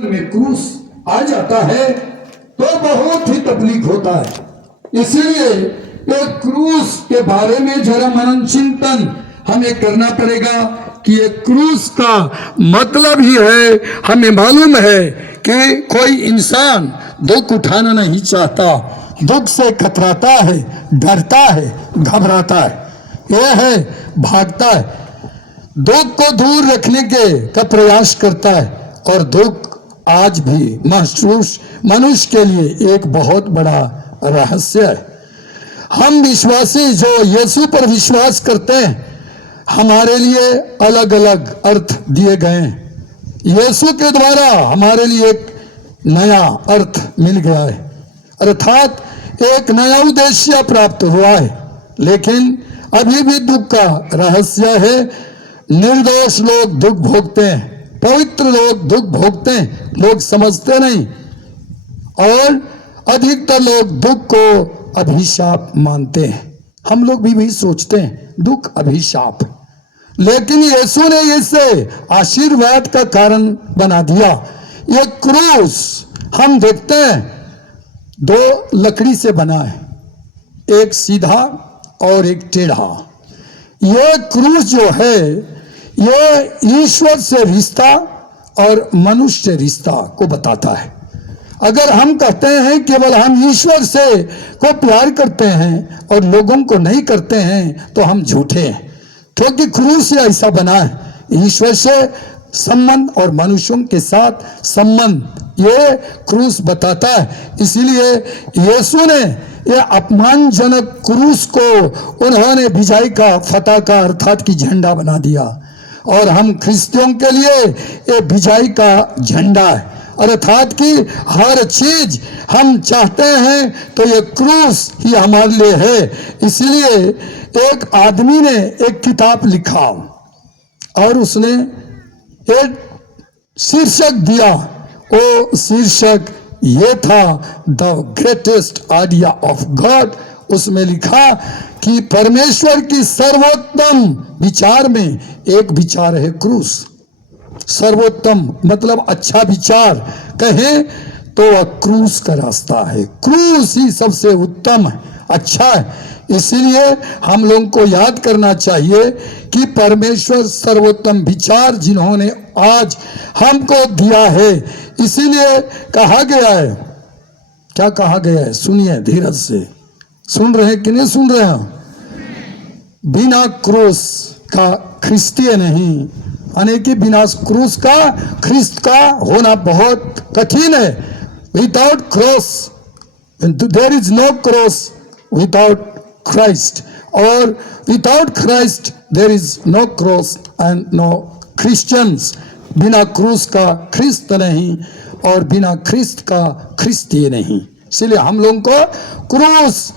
में क्रूस आ जाता है तो बहुत ही तकलीफ होता है। इसीलिए एक क्रूस के बारे में जरा मनन चिंतन हमें करना पड़ेगा कि ये क्रूस का मतलब ही है, हमें मालूम है कि कोई इंसान दुख उठाना नहीं चाहता, दुख से कतराता है, डरता है, घबराता है, यह है भागता है, दुख को दूर रखने का प्रयास करता है। और दुख आज भी मनुष्य के लिए एक बहुत बड़ा रहस्य है। हम विश्वासी जो यीशु पर विश्वास करते हैं, हमारे लिए अलग अलग अर्थ दिए गए हैं। यीशु के द्वारा हमारे लिए एक नया अर्थ मिल गया है, अर्थात एक नया उद्देश्य प्राप्त हुआ है। लेकिन अभी भी दुख का रहस्य है। निर्दोष लोग दुख भोगते हैं, पवित्र लोग दुख भोगते हैं, लोग समझते नहीं, और अधिकतर लोग दुख को अभिशाप मानते हैं। हम लोग भी सोचते हैं दुख अभिशाप, लेकिन यीशु ने इसे आशीर्वाद का कारण बना दिया। ये क्रूस हम देखते हैं दो लकड़ी से बना है, एक सीधा और एक टेढ़ा। ये क्रूस जो है ये ईश्वर से रिश्ता और मनुष्य से रिश्ता को बताता है। अगर हम कहते हैं केवल हम ईश्वर से को प्यार करते हैं और लोगों को नहीं करते हैं तो हम झूठे हैं, क्योंकि क्रूस ऐसा बना है, ईश्वर से संबंध और मनुष्यों के साथ संबंध ये क्रूस बताता है। इसीलिए यीशु ने यह अपमानजनक क्रूस को उन्होंने विजय का फतह का अर्थात की झंडा बना दिया, और हम ख्रिस्तियों के लिए ये विजय का झंडा है, अर्थात कि हर चीज हम चाहते हैं तो ये क्रूस ही हमारे लिए है। इसलिए एक आदमी ने एक किताब लिखा और उसने एक शीर्षक दिया, वो शीर्षक ये था the greatest idea of God. उसमें लिखा कि परमेश्वर की सर्वोत्तम विचार में एक विचार है क्रूस। सर्वोत्तम मतलब अच्छा विचार कहें तो वह क्रूस का रास्ता है, क्रूस ही सबसे उत्तम है, अच्छा है। इसीलिए हम लोगों को याद करना चाहिए कि परमेश्वर सर्वोत्तम विचार जिन्होंने आज हमको दिया है, इसीलिए कहा गया है, क्या कहा गया है, सुनिए धीरज से, सुन रहे कि नहीं सुन रहे हैं? बिना क्रूस का ख्रिस्तीय नहीं, यानी कि बिना क्रूस का ख्रिस्त का होना बहुत कठिन है। Without cross there is no cross without Christ, और without Christ there is no cross and no Christians. बिना क्रूस का ख्रिस्त नहीं और बिना ख्रिस्त का ख्रिस्तीय नहीं। इसलिए हम लोगों को क्रूस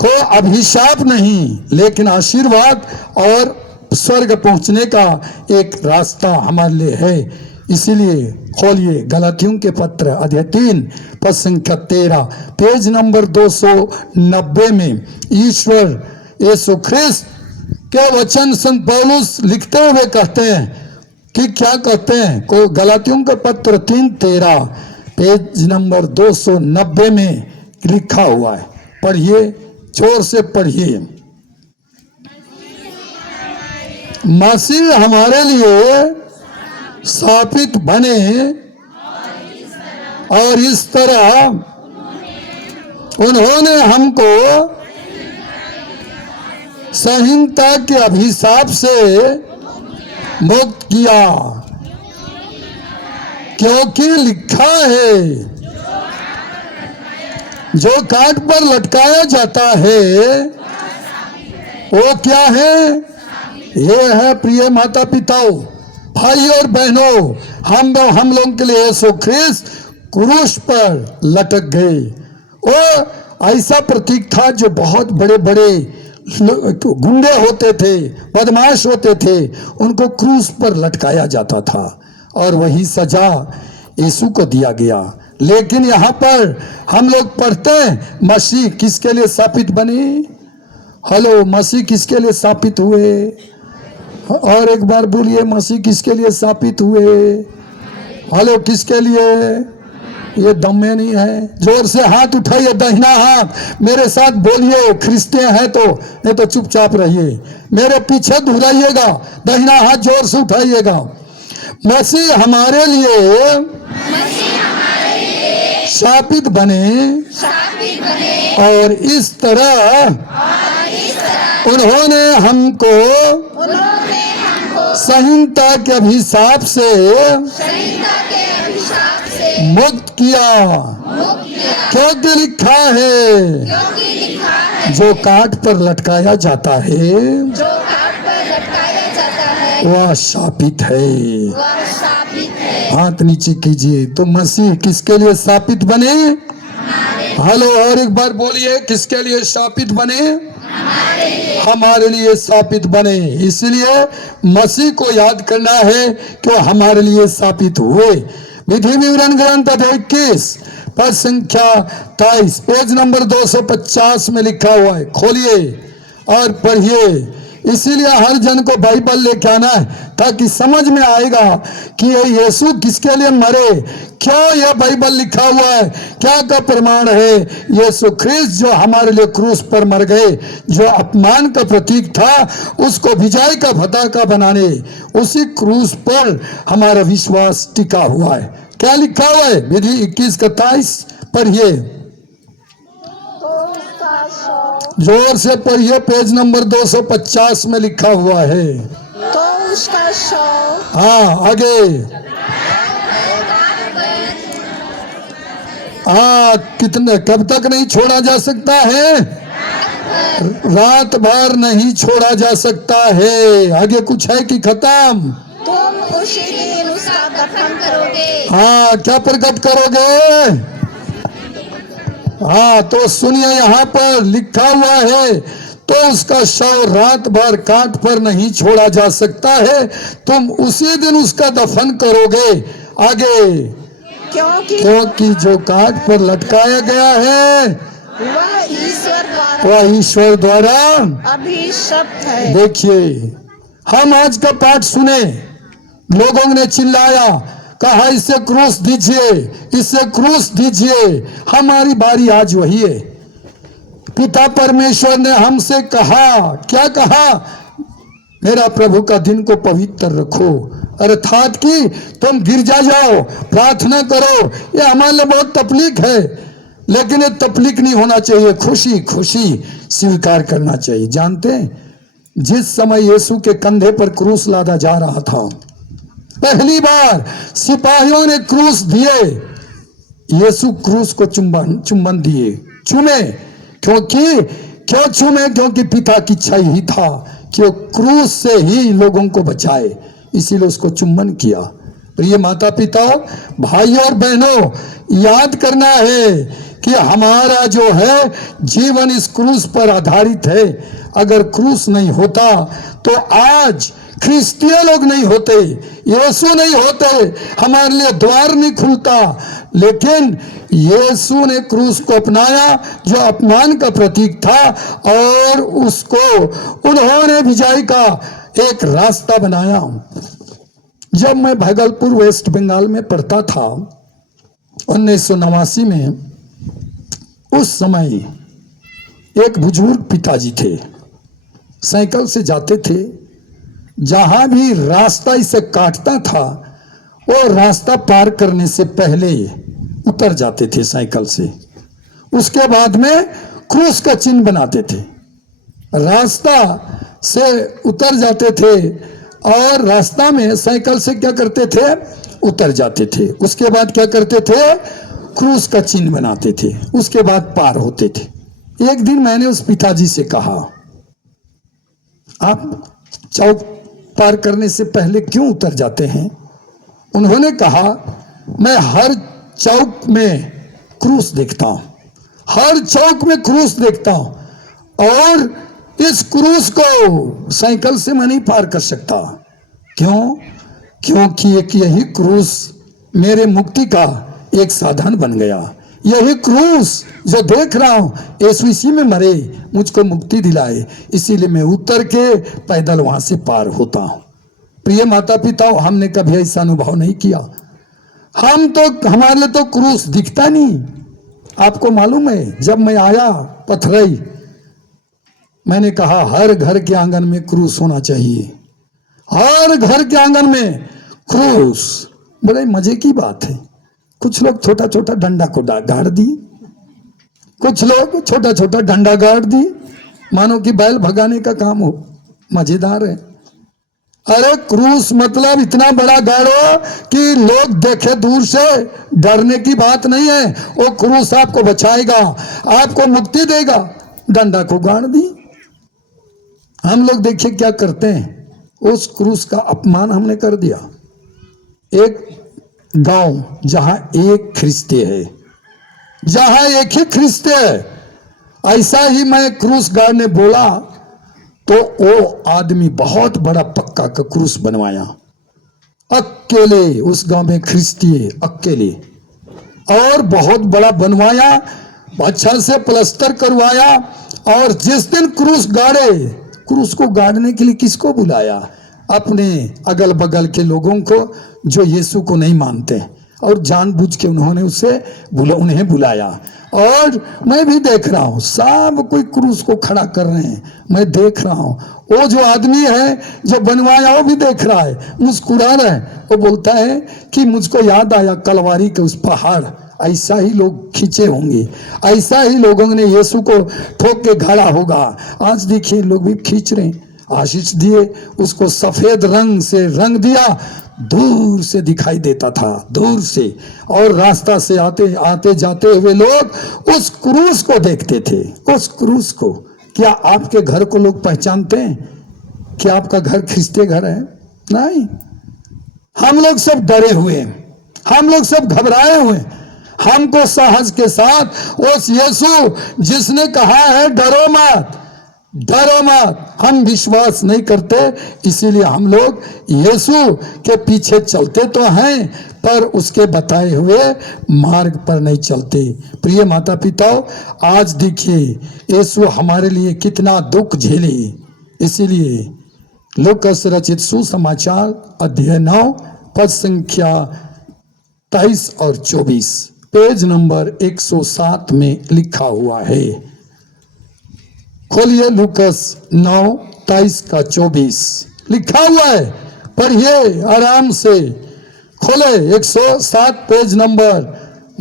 को अभिशाप नहीं लेकिन आशीर्वाद और स्वर्ग पहुंचने का एक रास्ता हमारे लिए है। इसीलिए खोलिए गलातियों के पत्र अध्याय 3 पद संख्या 13 पेज नंबर 290 में ईश्वर यीशु ख्रिस्त के वचन संत पौलुस लिखते हुए कहते हैं कि क्या कहते हैं, को गलातियों के पत्र 3:13 पेज नंबर 290 में लिखा हुआ है। पढ़िए, जोर से पढ़िए। मसीह हमारे लिए स्थापित बने और इस तरह उन्होंने हमको संहिता के अभिशाप से मुक्त किया, क्योंकि लिखा है जो काट पर लटकाया जाता है वो क्या है? ये है प्रिय माता पिताओं, भाई और बहनों, हम लोगों के लिए यीशु ख्रिस्त क्रूस पर लटक गए। वो ऐसा प्रतीक था जो बहुत बड़े बड़े गुंडे होते थे, बदमाश होते थे, उनको क्रूस पर लटकाया जाता था और वही सजा यीशु को दिया गया। लेकिन यहाँ पर हम लोग पढ़ते हैं मसीह किसके लिए स्थापित बने? हेलो, मसीह किसके लिए स्थापित हुए? और एक बार बोलिए, मसीह किसके लिए स्थापित हुए? हेलो, किसके लिए? ये दम में नहीं है। जोर से हाथ उठाइए, दाहिना हाथ मेरे साथ बोलिए, क्रिश्चियन है तो, नहीं तो चुपचाप रहिए। मेरे पीछे दोहराइएगा, दाहिना हाथ जोर से उठाइएगा। मसीह हमारे लिए शापित बने और इस तरह उन्होंने हमको संहिता के अभिशाप से मुक्त किया, क्योंकि लिखा है जो काट पर लटकाया जाता है वह शापित है। हाथ नीचे कीजिए। तो मसीह किसके लिए शापित बने? हेलो, और एक बार बोलिए, किसके लिए शापित बने? हमारे लिए शापित बने। इसलिए मसीह को याद करना है कि हमारे लिए शापित हुए। विधि विवरण ग्रंथ 21 पद संख्या 23 पेज नंबर 250 में लिखा हुआ है। खोलिए और पढ़िए। इसीलिए हर जन को बाइबल लेके आना है ताकि समझ में आएगा कि ये यीशु किसके लिए मरे, क्यों यह बाइबल लिखा हुआ है, क्या का प्रमाण है। यीशु ख्रिस्त जो हमारे लिए क्रूस पर मर गए, जो अपमान का प्रतीक था उसको विजय का पताका बनाने, उसी क्रूस पर हमारा विश्वास टिका हुआ है। क्या लिखा हुआ है? विधि 21 का 23 पढ़िए, जोर से पढ़िए। पेज नंबर 250 में लिखा हुआ है। तो उसका शव, हाँ आगे, हाँ कितने, कब तक नहीं छोड़ा जा सकता है? रात भर नहीं छोड़ा जा सकता है। आगे कुछ है कि खत्म? तुम उसी दिन उसका दफन करोगे। हाँ, क्या प्रकट करोगे? हाँ, तो सुनिए, यहाँ पर लिखा हुआ है, तो उसका शव रात भर काट पर नहीं छोड़ा जा सकता है, तुम उसी दिन उसका दफन करोगे। आगे, क्योंकि जो काट पर लटकाया गया है वह ईश्वर द्वारा अभिशप्त है। देखिए, हम आज का पाठ सुने, लोगों ने चिल्लाया, कहा इसे क्रूस दीजिए, इसे क्रूस दीजिए। हमारी बारी आज वही है। पिता परमेश्वर ने हमसे कहा, क्या कहा? मेरा प्रभु का दिन को पवित्र रखो, अर्थात कि तुम गिरजा जाओ, प्रार्थना करो। ये हमारे लिए बहुत तकलीफ है, लेकिन ये तकलीफ नहीं होना चाहिए, खुशी खुशी स्वीकार करना चाहिए। जानते हैं, जिस समय यीशु के कंधे पर क्रूस लादा जा रहा था, पहली बार सिपाहियों ने क्रूस दिए, यीशु क्रूस को चुंबन दिए, चूमे। क्यों चूमे? क्योंकि पिता की इच्छा ही था कि वो क्रूस से ही लोगों को बचाए, इसीलिए उसको चुंबन किया। प्रिय माता पिता, भाई और बहनों, याद करना है कि हमारा जो है जीवन इस क्रूस पर आधारित है। अगर क्रूस नहीं होता तो आज क्रिश्चियन लोग नहीं होते, यीशु नहीं होते, हमारे लिए द्वार नहीं खुलता। लेकिन यीशु ने क्रूस को अपनाया, जो अपमान का प्रतीक था, और उसको उन्होंने विजय का एक रास्ता बनाया। जब मैं भागलपुर वेस्ट बंगाल में पढ़ता था 1989 में, उस समय एक बुजुर्ग पिताजी थे, साइकिल से जाते थे, जहां भी रास्ता इसे काटता था वो रास्ता पार करने से पहले उतर जाते थे साइकिल से। उसके बाद में क्रूस का चिन्ह बनाते थे, रास्ता से उतर जाते थे और रास्ता में साइकिल से क्या करते थे? उतर जाते थे। उसके बाद क्या करते थे? क्रूस का चिन्ह बनाते थे, उसके बाद पार होते थे। एक दिन मैंने उस पिताजी से कहा, आप चौक पार करने से पहले क्यों उतर जाते हैं? उन्होंने कहा, मैं हर चौक में क्रूस देखता हूं, हर चौक में क्रूस देखता हूं, और इस क्रूस को साइकिल से मैं नहीं पार कर सकता। क्यों? क्योंकि एक यही क्रूस मेरे मुक्ति का एक साधन बन गया। यही क्रूस जो देख रहा हूं, यीशु इसी में मरे, मुझको मुक्ति दिलाए, इसीलिए मैं उतर के पैदल वहां से पार होता हूं। प्रिय माता पिता, हमने कभी ऐसा अनुभव नहीं किया। हम तो, हमारे लिए तो क्रूस दिखता नहीं। आपको मालूम है, जब मैं आया पथरई, मैंने कहा हर घर के आंगन में क्रूस होना चाहिए, हर घर के आंगन में क्रूस। बड़े मजे की बात है। कुछ लोग छोटा छोटा डंडा को गाड़ दिए, कुछ लोग छोटा छोटा डंडा गाड़ दिए, मानो कि बैल भगाने का काम हो। मजेदार है। अरे क्रूस मतलब इतना बड़ा गाड़ो कि लोग देखे दूर से, डरने की बात नहीं है। वो क्रूस आपको बचाएगा, आपको मुक्ति देगा। डंडा को गाड़ दी। हम लोग देखिए क्या करते हैं, उस क्रूस का अपमान हमने कर दिया। एक गांव जहां एक ख्रिस्ती है, जहां एक ही ख्रिस्ती है, ऐसा ही मैं क्रूस गाड़ने बोला तो वो आदमी बहुत बड़ा पक्का का क्रूस बनवाया, अकेले। उस गांव में ख्रिस्ती है, अकेले, और बहुत बड़ा बनवाया, अच्छा से प्लास्टर करवाया। और जिस दिन क्रूस गाड़े, क्रूस को गाड़ने के लिए किसको बुलाया? अपने अगल बगल के लोगों को जो यीशु को नहीं मानते, और जानबूझ के उन्होंने उन्हें बुलाया। और मैं भी देख रहा हूं, सब कोई क्रूस को खड़ा कर रहे हैं, मैं देख रहा हूं। वो जो आदमी है जो बनवाया वो भी देख रहा है, मुस्कुरा रहा है। वो बोलता है कि मुझको याद आया कलवारी के उस पहाड़, ऐसा ही लोग खींचे होंगे, ऐसा ही लोगों ने यीशु को ठोक के गाड़ा होगा। आज देखिए लोग भी खींच रहे हैं। आशीष दिए, उसको सफेद रंग से रंग दिया, दूर से दिखाई देता था, दूर से। और रास्ता से आते आते जाते हुए लोग उस क्रूस को देखते थे, उस क्रूस को। क्या आपके घर को लोग पहचानते हैं? क्या आपका घर ख्रिस्ती घर है? नहीं। हम लोग सब डरे हुए हैं, हम लोग सब घबराए हुए हैं। हमको साहस के साथ उस यीशु जिसने कहा है डरो मत, डरो मत, हम विश्वास नहीं करते, इसीलिए हम लोग यीशु के पीछे चलते तो हैं, पर उसके बताए हुए मार्ग पर नहीं चलते। प्रिय माता पिताओं, आज देखिए यीशु हमारे लिए कितना दुख झेले। इसीलिए लूकास रचित सुसमाचार अध्याय 9 पद संख्या 23 और 24, पेज नंबर 107 में लिखा हुआ है। खोलिए लूकास 9 23 का 24 लिखा हुआ है, पढ़िए आराम से। खोले 107 पेज नंबर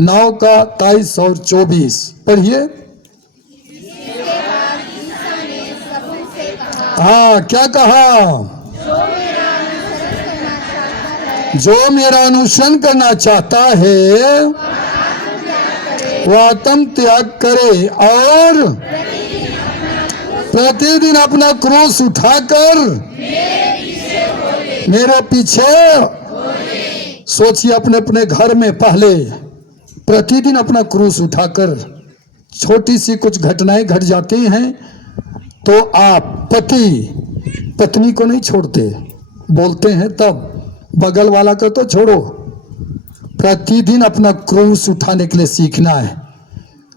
9 का 23 और 24 पढ़िए। हाँ, क्या कहा? जो मेरा अनुसरण करना चाहता है वह आत्म त्याग करे और प्रतिदिन अपना क्रूस उठाकर मेरे पीछे। सोचिए अपने अपने घर में पहले प्रतिदिन अपना क्रूस उठाकर, छोटी सी कुछ घटनाएं घट जाती हैं तो आप पति पत्नी को नहीं छोड़ते, बोलते हैं तब, बगल वाला का तो छोड़ो। प्रतिदिन अपना क्रूस उठाने के लिए सीखना है।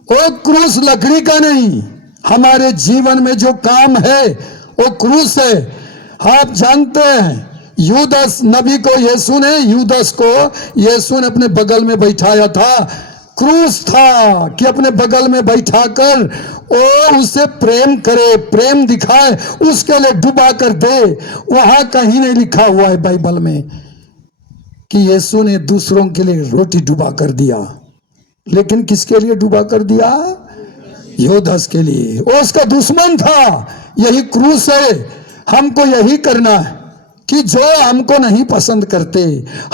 वो क्रूस लकड़ी का नहीं, हमारे जीवन में जो काम है वो क्रूस है। आप जानते हैं यूदस नबी को यीशु ने अपने बगल में बैठाया था। क्रूस था कि अपने बगल में बैठाकर वो उससे प्रेम करे, प्रेम दिखाए, उसके लिए डुबा कर दे। वहां कहीं नहीं लिखा हुआ है बाइबल में कि यीशु ने दूसरों के लिए रोटी डुबा कर दिया, लेकिन किसके लिए डुबा कर दिया? यूदस के लिए। वो उसका दुश्मन था। यही क्रूस है। हमको यही करना है कि जो हमको नहीं पसंद करते,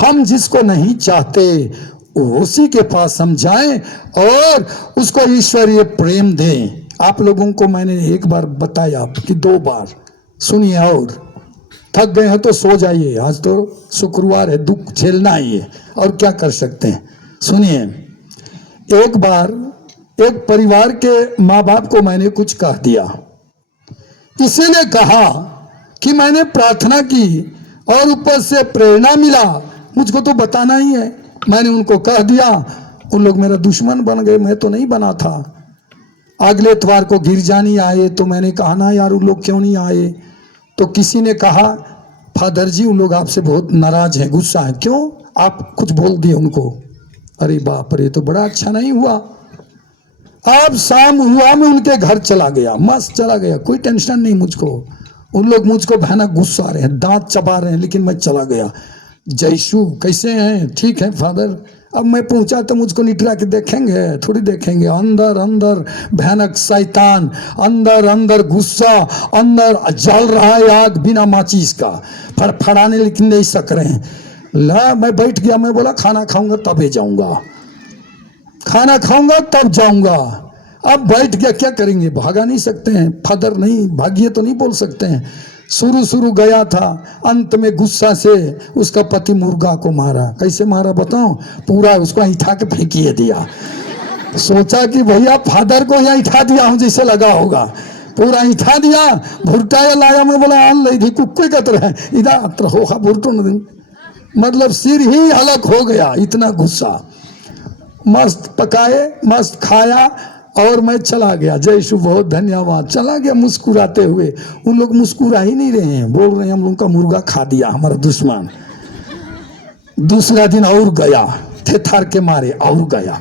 हम जिसको नहीं चाहते, उसी के पास हम जाएं और उसको ईश्वरीय प्रेम दें। आप लोगों को मैंने एक बार बताया कि 2 बार सुनिए, और थक गए हैं तो सो जाइए। आज तो शुक्रवार है, दुख झेलना ही है, और क्या कर सकते हैं। सुनिए, एक बार एक परिवार के माँ बाप को मैंने कुछ कह दिया। किसी ने कहा कि मैंने प्रार्थना की और ऊपर से प्रेरणा मिला, मुझको तो बताना ही है। मैंने उनको कह दिया, उन लोग मेरा दुश्मन बन गए, मैं तो नहीं बना था। अगले इतवार को गिरजा नहीं आए तो मैंने कहा ना यार उन लोग क्यों नहीं आए। तो किसी ने कहा फादर जी उन लोग आपसे बहुत नाराज हैं, गुस्सा है, क्यों? आप कुछ बोल दिए उनको। अरे बाप रे, तो बड़ा अच्छा नहीं हुआ। अब शाम हुआ, मैं उनके घर चला गया, मस्त चला गया, कोई टेंशन नहीं मुझको। उन लोग मुझको भयानक गुस्सा रहे हैं, दांत चबा रहे हैं, लेकिन मैं चला गया। जयशु कैसे हैं? ठीक है फादर। अब मैं पहुंचा तो मुझको निटरा के देखेंगे, थोड़ी देखेंगे। अंदर अंदर भयानक शैतान, अंदर अंदर गुस्सा, अंदर जल रहा है आग बिना माचिस का, फड़फड़ाने लेकिन नहीं सक रहे हैं। ला मैं बैठ गया, मैं बोला खाना खाऊंगा तब जाऊंगा, खाना खाऊंगा तब जाऊंगा। अब बैठ गया, क्या करेंगे, भागा नहीं सकते हैं, फादर नहीं भागिए तो नहीं बोल सकते हैं। शुरू गया था, अंत में गुस्सा से उसका पति मुर्गा को मारा। कैसे मारा बताओ? पूरा उसको ऐठा के फेंकिए दिया। सोचा कि भैया फादर को यहाँ ऐठा दिया हूँ जैसे लगा होगा, पूरा ऐठा दिया। भुरटाया लाया, मैं बोला आन ले कुक्के का तरह इधर होगा भुरटो न, मतलब सिर ही अलग हो गया, इतना गुस्सा। मस्त पकाए, मस्त खाया और मैं चला गया। जय शु, बहुत धन्यवाद। चला गया मुस्कुराते हुए। उन लोग मुस्कुरा ही नहीं रहे हैं, बोल रहे हैं हम लोग का मुर्गा खा दिया हमारा दुश्मन। दूसरा दिन और गया, थे थार के मारे, और गया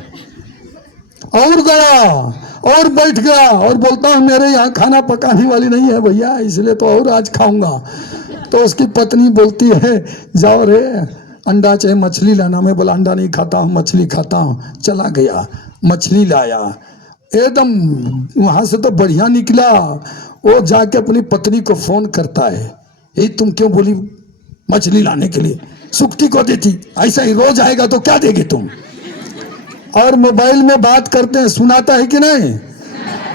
और बैठ गया और बोलता हूँ मेरे यहाँ खाना पकाने वाली नहीं है भैया, इसलिए तो और आज खाऊंगा। तो उसकी पत्नी बोलती है जाओ रे अंडा चाहे मछली लाना। मैं बोला अंडा नहीं खाता हूँ, मछली खाता हूँ। चला गया, मछली लाया, एकदम वहां से तो बढ़िया निकला। वो जाके अपनी पत्नी को फोन करता है, ये तुम क्यों बोली मछली लाने के लिए? सुक्ति को देती, ऐसा ही रोज आएगा तो क्या देगी तुम? और मोबाइल में बात करते हैं, सुनाता है कि नहीं?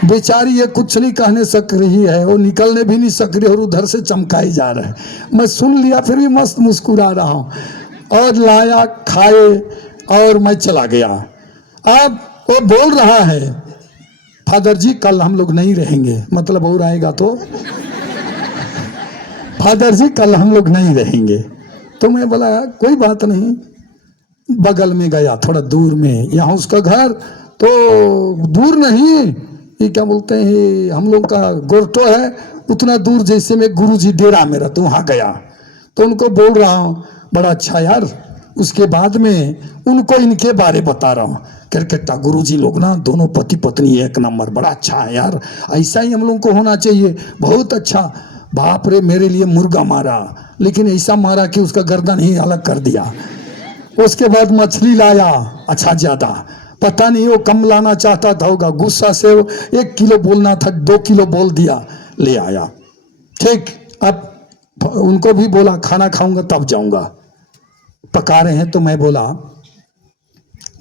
बेचारी ये कुछ नहीं कहने सक रही है, वो निकलने भी नहीं सक रही और उधर से चमकाई जा रहा है। मैं सुन लिया, फिर भी मस्त मुस्कुरा रहा हूँ। और लाया, खाए और मैं चला गया। अब वो बोल रहा है फादर जी कल हम लोग नहीं रहेंगे, मतलब और आएगा तो फादर जी कल हम लोग नहीं रहेंगे। तो मैं बोला कोई बात नहीं। बगल में गया, थोड़ा दूर में, यहाँ उसका घर तो दूर नहीं, ये क्या बोलते हैं, हम लोग का गोरटो है, उतना दूर जैसे मैं गुरुजी डेरा मेरा, तो वहाँ गया। तो उनको बोल रहा हूँ बड़ा अच्छा यार। उसके बाद में उनको इनके बारे बता रहा हूँ, क्रिकेटा गुरुजी लोग ना दोनों पति पत्नी एक नंबर, बड़ा अच्छा है यार, ऐसा ही हम लोग को होना चाहिए, बहुत अच्छा। बाप रे, मेरे लिए मुर्गा मारा, लेकिन ऐसा मारा कि उसका गर्दन ही अलग कर दिया। उसके बाद मछली लाया, अच्छा ज्यादा, पता नहीं वो कम लाना चाहता था होगा, गुस्सा से 1 किलो बोलना था 2 किलो बोल दिया, ले आया। ठीक, अब उनको भी बोला खाना खाऊंगा तब जाऊंगा। पका रहे हैं तो मैं बोला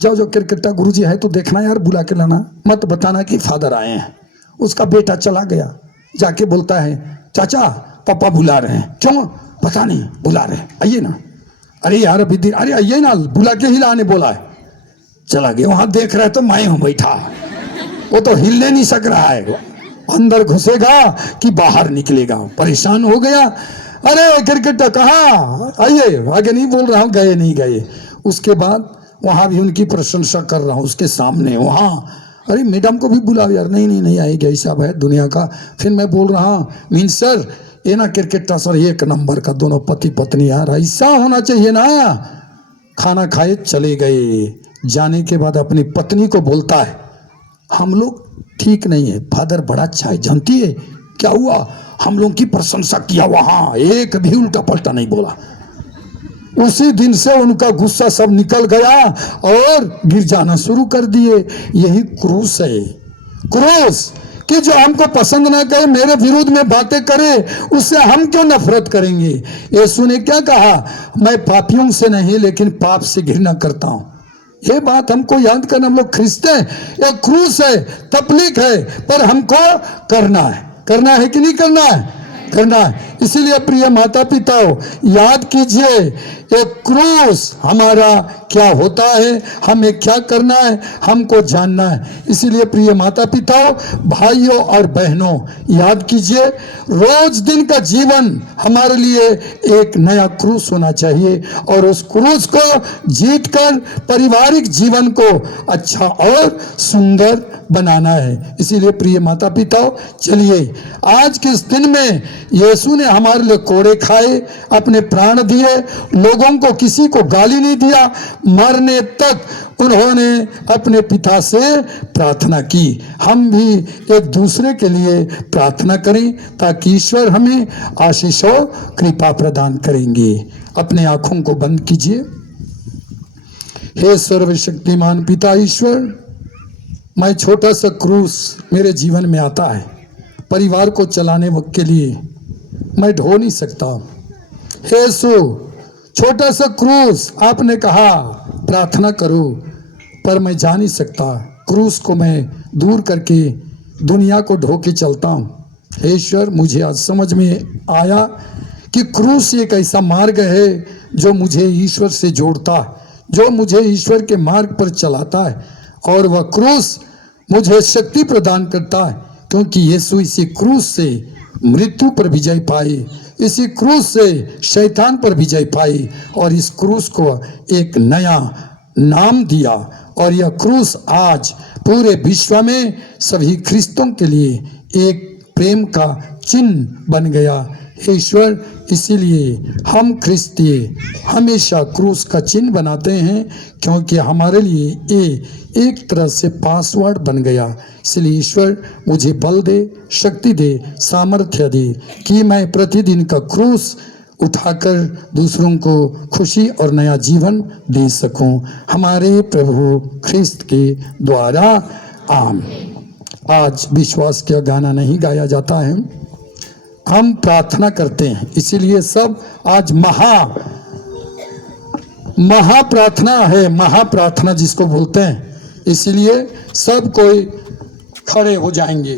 जाओ जो क्रिकेटा गुरुजी है तो देखना यार, बुला के लाना, मत बताना कि फादर आए हैं। उसका बेटा चला गया, जाके बोलता है चाचा पापा बुला रहे हैं। क्यों? पता नहीं, बुला रहे हैं, आइए ना। अरे यार अभी दिन, अरे आइए ना, बुला के ही लाने बोला है। चला गया, वहां देख रहा है तो मैं हूं बैठा, वो तो हिलने नहीं सक रहा है, अंदर घुसेगा कि बाहर निकलेगा, परेशान हो गया। अरे क्रिकेट कहाँ, आइए, आगे नहीं बोल रहा हूँ, गए नहीं गए। उसके बाद वहां भी उनकी प्रशंसा कर रहा हूँ उसके सामने, वहां अरे मैडम को भी बुलाओ यार, नहीं नहीं नहीं आएगी, ऐसा है दुनिया का। फिर मैं बोल रहा हूँ मीन सर ये ना क्रिकेट सर 1 नंबर का, दोनों पति पत्नी यार, ऐसा होना चाहिए ना। खाना खाए चले गए। जाने के बाद अपनी पत्नी को बोलता है हम लोग ठीक नहीं है, फादर बड़ा अच्छा है, जानती है क्या हुआ? हम लोग की प्रशंसा किया, वहां एक भी उल्टा पलटा नहीं बोला। उसी दिन से उनका गुस्सा सब निकल गया और गिर जाना शुरू कर दिए। यही क्रूस है, क्रूस, कि जो हमको पसंद ना करे, मेरे विरुद्ध में बातें करे, उससे हम क्यों नफरत करेंगे? यीशु ने क्या कहा? मैं पापियों से नहीं लेकिन पाप से घृणा करता हूं। ये बात हमको याद करना। हम लोग खरीदते हैं, ये क्रूस है, तकलीफ है, पर हमको करना है कि नहीं करना है? करना है। इसीलिए प्रिय माता पिताओं, याद कीजिए एक क्रूस हमारा क्या होता है, हमें क्या करना है, हमको जानना है। इसीलिए प्रिय माता पिताओं, भाइयों और बहनों, याद कीजिए रोज दिन का जीवन हमारे लिए एक नया क्रूस होना चाहिए और उस क्रूस को जीतकर पारिवारिक जीवन को अच्छा और सुंदर बनाना है। इसीलिए प्रिय माता पिताओं, चलिए आज के इस दिन में यीशु ने उन्होंने हमारे लिए कोड़े खाए, अपने प्राण दिए, लोगों को किसी को गाली नहीं दिया, मरने तक उन्होंने अपने पिता से प्रार्थना की। हम भी एक दूसरे के लिए प्रार्थना करें ताकि ईश्वर हमें आशीष और कृपा प्रदान करेंगे। अपने आंखों को बंद कीजिए। हे सर्वशक्तिमान पिता ईश्वर, मैं छोटा सा क्रूस मेरे जीवन में आता है, परिवार को चलाने के लिए मैं ढो नहीं सकता। हे यीशु, छोटा सा क्रूस आपने कहा प्रार्थना करो, पर मैं जा नहीं सकता। क्रूस को मैं दूर करके दुनिया को ढो के चलता हूँ। हे ईश्वर, मुझे आज समझ में आया कि क्रूस एक ऐसा मार्ग है जो मुझे ईश्वर से जोड़ता है, जो मुझे ईश्वर के मार्ग पर चलाता है, और वह क्रूस मुझे शक्ति प्रदान करता है, क्योंकि यीशु इसी क्रूस से मृत्यु पर विजय पाए, इसी क्रूस से शैतान पर विजय पाई, और इस क्रूस को एक नया नाम दिया, और यह क्रूस आज पूरे विश्व में सभी ख्रिस्तों के लिए एक प्रेम का चिन्ह बन गया। ईश्वर, इसीलिए हम क्रिस्तीय हमेशा क्रूस का चिन्ह बनाते हैं, क्योंकि हमारे लिए ये एक तरह से पासवर्ड बन गया। इसलिए ईश्वर मुझे बल दे, शक्ति दे, सामर्थ्य दे कि मैं प्रतिदिन का क्रूस उठाकर दूसरों को खुशी और नया जीवन दे सकूं, हमारे प्रभु ख्रिस्त के द्वारा। आमीन। आज विश्वास का गाना नहीं गाया जाता है, हम प्रार्थना करते हैं, इसीलिए सब आज महाप्रार्थना है, महाप्रार्थना जिसको बोलते हैं, इसलिए सब कोई खड़े हो जाएंगे।